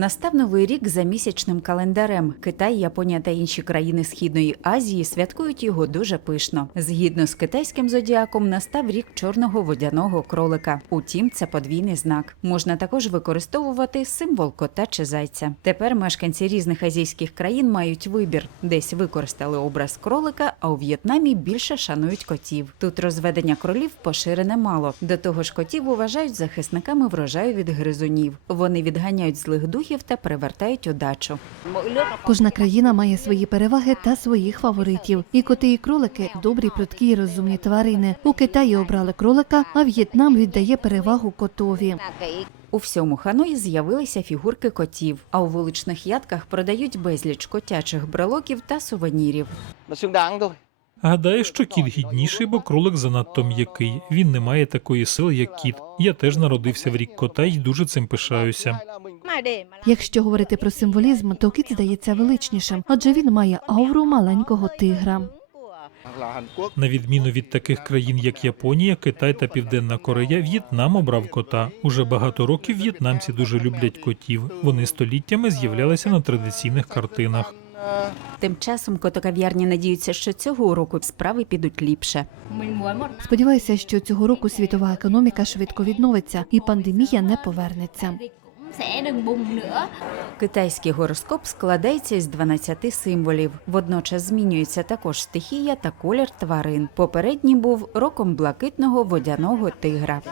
Настав новий рік за місячним календарем. Китай, Японія та інші країни Східної Азії святкують його дуже пишно. Згідно з китайським зодіаком, настав рік чорного водяного кролика. Утім, це подвійний знак. Можна також використовувати символ кота чи зайця. Тепер мешканці різних азійських країн мають вибір: десь використали образ кролика, а у В'єтнамі більше шанують котів. Тут розведення кролів поширене мало. До того ж, котів вважають захисниками врожаю від гризунів. Вони відганяють злих духів та привертають удачу. Кожна країна має свої переваги та своїх фаворитів. І коти, і кролики добрі, прудкі і розумні тварини. У Китаї обрали кролика, а В'єтнам віддає перевагу котові. У всьому Ханої з'явилися фігурки котів, а у вуличних ядках продають безліч котячих брелоків та сувенірів. Гадаю, що кіт гідніший, бо кролик занадто м'який. Він не має такої сили, як кіт. Я теж народився в рік кота і дуже цим пишаюся. Якщо говорити про символізм, то кіт здається величнішим, адже він має ауру маленького тигра. На відміну від таких країн, як Японія, Китай та Південна Корея, В'єтнам обрав кота. Уже багато років в'єтнамці дуже люблять котів. Вони століттями з'являлися на традиційних картинах. Тим часом котокав'ярні надіються, що цього року справи підуть ліпше. Сподіваюся, що цього року світова економіка швидко відновиться і пандемія не повернеться. Sẽ Китайський гороскоп складається із 12 символів. Водночас змінюється також стихія та колір тварин. Попередній був роком блакитного водяного тигра.